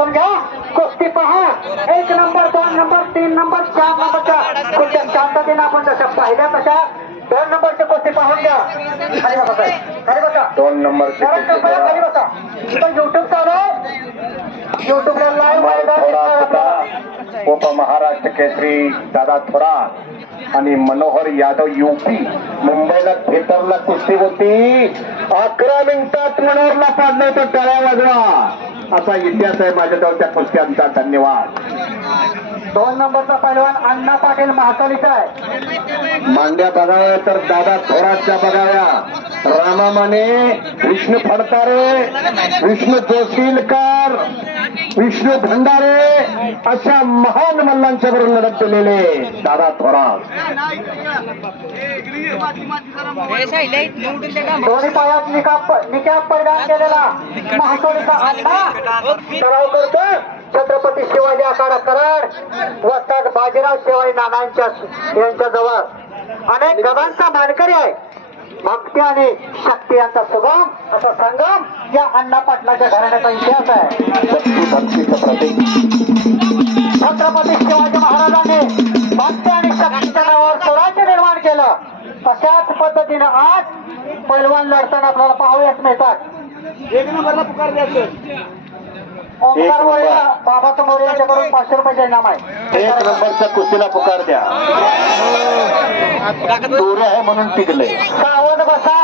बसून घ्या. कुस्ती पहा. एक नंबर दोन नंबर तीन नंबर चार नंबरच्या कुस्त्या शांततेने आपण जशा पाहिल्या तशा दोन नंबरच्या कुस्ती पाहून घ्या. खाली बसा. साहेब खाली बसा. दोन नंबर खाली बसा. इथं युट्यूब चालू आहे. युट्यूबला लाईव्ह थोडा मैदान उपमहाराष्ट्र केसरी दादा थोरात आणि मनोहर यादव युपी मुंबईला थिएटरला कुस्ती होती. अकरा मिनिटात मनोहरला पाडलं तर टाळ्या वाजवा. असा इतिहास आहे माझ्याजवळ त्या कुस्त्यांचा धन्यवाद. दोन नंबरचा पैलवान अण्णा पाटील महाकालीचा आहे. मांड्या बघाव्या तर दादा थोरातच्या बघाव्या. रामा माने विष्णू फडतारे विष्णू जोशीलकर विष्णू भंडारे अशा महान मल्लांच्या बरोबर लढत दिलेले दादा थोरात. दोन्ही पायात निकाप परिधान केलेला महाकालीचा अण्णा सराव करतो छत्रपती शिवाजी आखाडा कराड वस्तात बाजीराव शिवाजी नानांच्या यांच्या जवळ. अनेक गदांचा मानकरी आहे. भक्ती आणि शक्ती यांचा सुगम असा संगम या अण्णा पाटलाच्या घराण्याचा इतिहास आहे. शक्ती भक्तीचं प्रतीक छत्रपती शिवाजी महाराजांनी भक्ती आणि शक्तीच्या नावावर स्वराज्य निर्माण केलं. तशाच पद्धतीनं आज पैलवान लढताना आपल्याला पाहूयाच मिळतात. एक नंबरला पुकार द्यायचं. ओंकार मोरे बाबाचं मोरे यांच्याकडून पाचशे रुपयाचे इनाम आहे. एक नंबरच्या कुस्तीला पुकार द्या. दोरे आहे म्हणून टिकले सावध बसा.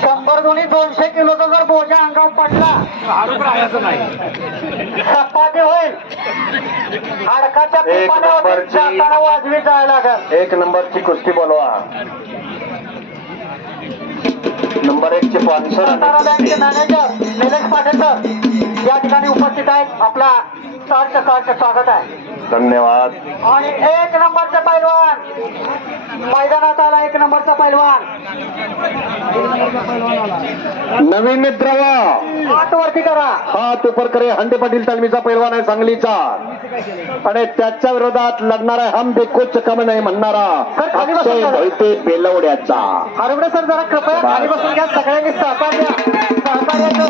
शंभर दोन्ही दोनशे किलोचा जर बोजा अंगावर पडला. चपाती होईल. हाडकाच्या एक पिपाण्यावर वाजवी जायला लागेल. एक नंबरची कुस्ती बोलवा. नंबर एक चे स्पॉन्सर सातारा बँकचे मॅनेजर निलेश पाटील सर या ठिकाणी उपस्थित आहेत आपला सहर्ष सहर्ष स्वागत आहे. धन्यवाद. आणि एक नंबरचा पैलवान. मैदानात आला एक नंबरचा पैलवान. नवीन द्रव हात वरती करा. हात उपर करे. हंडे पाटील तालमीचा पैलवान आहे सांगलीचा. आणि त्याच्या विरोधात लढणारा हम बेकोच कम नाही म्हणणारा अक्षय भैते बेलवड्याचा. हरवडे सर जरा कृपया खाली बसून घ्या. सगळ्यांनी सहकार्य सहकार्याचं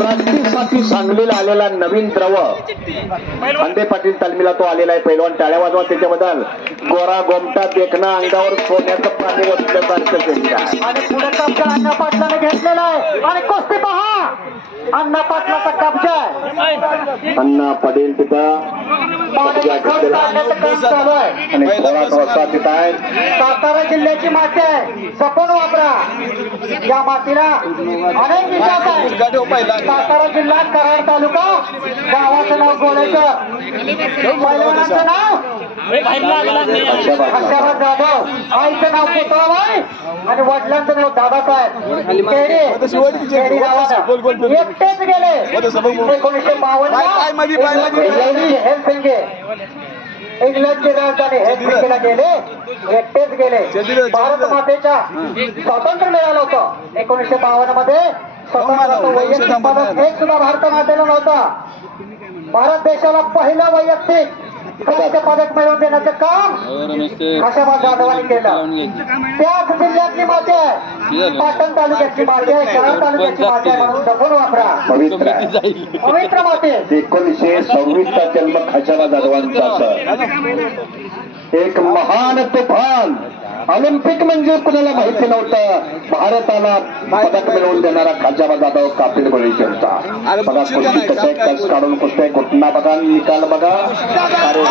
प्रॅक्टिससाठी सांगलीला आलेला नवीन द्रव. हंडे पाटील तालमीला तो आलेला आहे पैलवान टाळ्या वाजवा त्याच्याबद्दल. गोरा गोमटा देखणं अंगावर सोन्याचं पाणी वसल्यासारखं अण्णा पाटलाने घेतलेला आहे. आणि कुस्ती पहा. अण्णा पाटलाचा कब्जा आहे. अण्णा पडेल तिथं. सातारा जिल्ह्याची माती आहे. वापरा या मातीला अनेक विकास आहे सातारा जिल्हा कराड तालुका गावाचं नाव गोळेकर. पैलवानाचं नाव हर्षाबाद जाधव. आईचं नाव पुतळाबाई आणि वडिलांचं नाव दादासाहेब. केडी गावानं एकटेच गेले. एकोणीसशे बावन्न हेलसिंगे. इंग्लंडची राजधानी हेलसिंगीला गेले एकटेच गेले. भारत मातेच्या स्वातंत्र्य मिळालं होतं. एकोणीसशे बावन्नमध्ये स्वतंत्र वैयक्तिक पदक एक सुद्धा भारत मातेला नव्हता. भारत देशाला पहिलं वैयक्तिक कांस्य पदक मिळवून देण्याचं काम खाशाबाद जाधवांनी केलं? त्याच जिल्ह्यातली माती आहे. पाटण तालुक्याची माती आहे. कराड तालुक्याची माती आहे म्हणून जपून वापरा. पवित्र. पवित्र. माती. एकोणीसशे सव्वीसचा जन्म खाशाबा जाधवांचा. एक महान तुफान. ऑलिम्पिक म्हणजे कुणाला माहिती नव्हतं? भारताला पदक मिळवून देणारा खाजाबा जाधव कापिल बळीशेवचा बघा कुस्ती कसं आहे, कस काढून कुस्ती आहे, कुठला बघा निकाल बघा. अरे